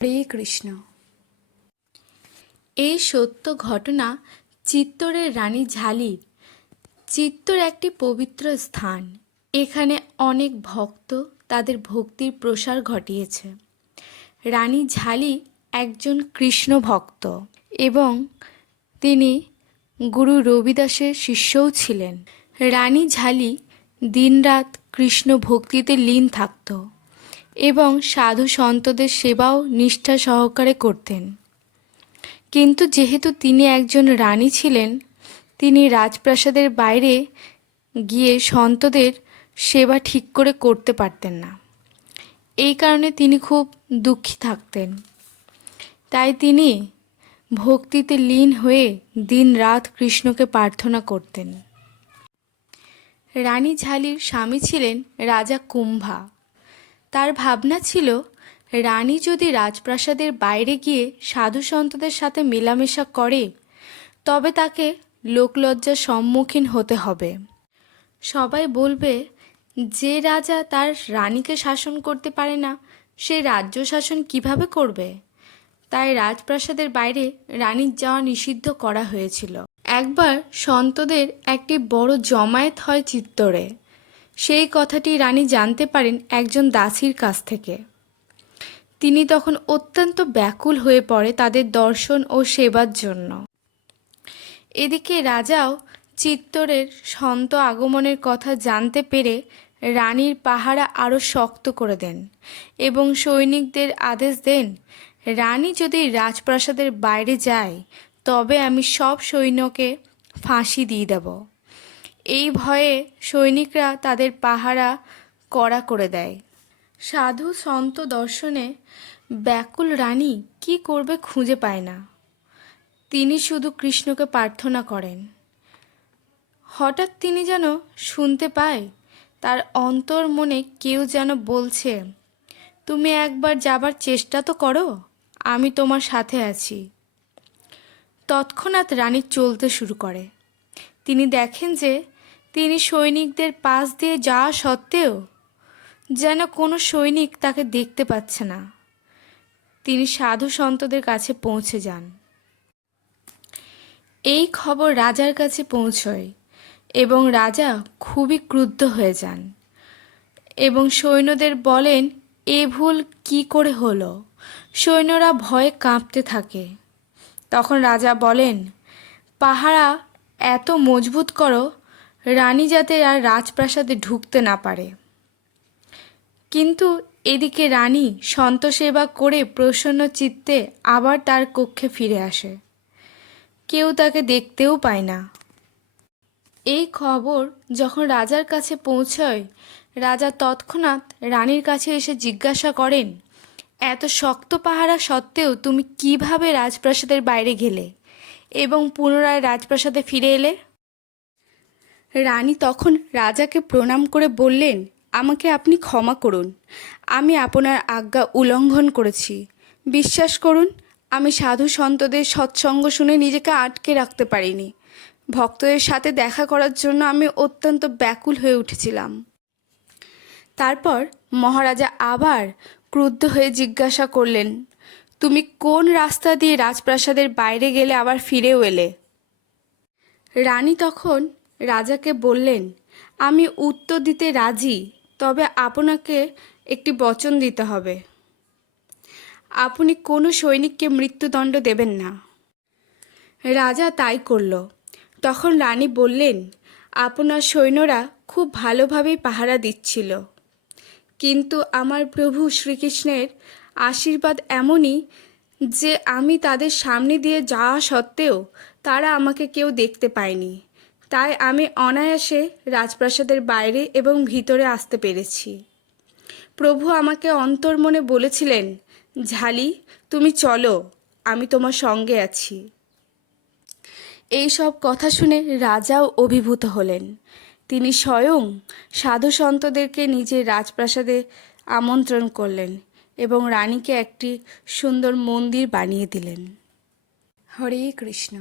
হরে কৃষ্ণ। এই সত্য ঘটনা চিত্তরের রানী ঝালির। চিত্তর একটি পবিত্র স্থান। এখানে অনেক ভক্ত তাদের ভক্তির প্রসার ঘটিয়েছে। রানী ঝালি একজন কৃষ্ণ ভক্ত এবং তিনি গুরু রবিদাসের শিষ্যও ছিলেন। রানী ঝালি দিনরাত কৃষ্ণ ভক্তিতে লীন থাকত এবং সাধু সন্তদের সেবাও নিষ্ঠা সহকারে করতেন। কিন্তু যেহেতু তিনি একজন রানী ছিলেন, তিনি রাজপ্রাসাদের বাইরে গিয়ে সন্তদের সেবা ঠিক করে করতে পারতেন না। এই কারণে তিনি খুব দুঃখী থাকতেন। তাই তিনি ভক্তিতে লীন হয়ে দিনরাত কৃষ্ণকে প্রার্থনা করতেন। রানী ঝালির স্বামী ছিলেন রাজা কুম্ভা। তার ভাবনা ছিল, রানী যদি রাজপ্রাসাদের বাইরে গিয়ে সাধু সন্তদের সাথে মেলামেশা করে তবে তাকে লোকলজ্জার সম্মুখীন হতে হবে। সবাই বলবে, যে রাজা তার রানীকে শাসন করতে পারে না সে রাজ্য শাসন কিভাবে করবে। তাই রাজপ্রাসাদের বাইরে রানীর যাওয়া নিষিদ্ধ করা হয়েছিল। একবার সন্তদের একটি বড় জমায়েত হয় চিত্তরে। সেই কথাটি রানী জানতে পারেন একজন দাসীর কাছ থেকে। তিনি তখন অত্যন্ত ব্যাকুল হয়ে পড়ে তাদের দর্শন ও সেবার জন্য। এদিকে রাজাও চিত্তরের সন্ত আগমনের কথা জানতে পেরে রানীর পাহারা আরও শক্ত করে দেন এবং সৈনিকদের আদেশ দেন, রানী যদি রাজপ্রাসাদের বাইরে যায় তবে আমি সব সৈন্যকে ফাঁসি দিয়ে দেব। এই ভয়ে সৈনিকরা তাদের পাহারা কড়া করে দেয়। সাধু সন্ত দর্শনে ব্যাকুল রানী কি করবে খুঁজে পায় না। তিনি শুধু কৃষ্ণকে প্রার্থনা করেন। হঠাৎ তিনি যেন শুনতে পায় তার অন্তর মনে কেউ যেন বলছে, তুমি একবার যাবার চেষ্টা তো করো, আমি তোমার সাথে আছি। তৎক্ষণাৎ রানী চলতে শুরু করে। তিনি দেখেন যে তিনি সৈনিকদের পাশ দিয়ে যাওয়া সত্ত্বেও যেন কোনো সৈনিক তাকে দেখতে পাচ্ছে না। তিনি সাধু সন্তদের কাছে পৌঁছে যান। এই খবর রাজার কাছে পৌঁছয় এবং রাজা খুবই ক্রুদ্ধ হয়ে যান এবং সৈন্যদের বলেন, এ ভুল কি করে হলো। সৈন্যরা ভয়ে কাঁপতে থাকে। তখন রাজা বলেন, পাহারা এত মজবুত করো রানী যাতে আর রাজপ্রাসাদে ঢুকতে না পারে। কিন্তু এদিকে রানী সন্তসেবা করে প্রসন্ন চিত্তে আবার তার কক্ষে ফিরে আসে। কেউ তাকে দেখতেও পায় না। এই খবর যখন রাজার কাছে পৌঁছয়, রাজা তৎক্ষণাৎ রানীর কাছে এসে জিজ্ঞাসা করেন, এত শক্ত পাহারা সত্ত্বেও তুমি কিভাবে রাজপ্রাসাদের বাইরে গেলে এবং পুনরায় রাজপ্রাসাদে ফিরে এলে? রানী তখন রাজাকে প্রণাম করে বললেন, আমাকে আপনি ক্ষমা করুন, আমি আপনার আজ্ঞা উল্লঙ্ঘন করেছি। বিশ্বাস করুন, আমি সাধু সন্তদের সৎসঙ্গ শুনে নিজেকে আটকে রাখতে পারিনি। ভক্তদের সাথে দেখা করার জন্য আমি অত্যন্ত ব্যাকুল হয়ে উঠেছিলাম। তারপর মহারাজা আবার ক্রুদ্ধ হয়ে জিজ্ঞাসা করলেন, তুমি কোন রাস্তা দিয়ে রাজপ্রাসাদের বাইরে গেলে আবার ফিরেও এলে? রানী তখন রাজাকে বললেন, আমি উত্তর দিতে রাজি, তবে আপনাকে একটি বচন দিতে হবে। আপনি কোনো সৈনিককে মৃত্যুদণ্ড দেবেন না। রাজা তাই করল। তখন রানী বললেন, আপনার সৈন্যরা খুব ভালোভাবেই পাহারা দিচ্ছিল, কিন্তু আমার প্রভু শ্রীকৃষ্ণের আশীর্বাদ এমনই যে আমি তাদের সামনে দিয়ে যাওয়া সত্ত্বেও তারা আমাকে কেউ দেখতে পায়নি। তাই আমি অনায়াসে রাজপ্রাসাদের বাইরে এবং ভিতরে আসতে পেরেছি। প্রভু আমাকে অন্তর্মনে বলেছিলেন, ঝালি তুমি চলো, আমি তোমার সঙ্গে আছি। এই সব কথা শুনে রাজাও অভিভূত হলেন। তিনি স্বয়ং সাধু সন্তদেরকে নিজের রাজপ্রাসাদে আমন্ত্রণ করলেন এবং রানীকে একটি সুন্দর মন্দির বানিয়ে দিলেন। হরে কৃষ্ণ।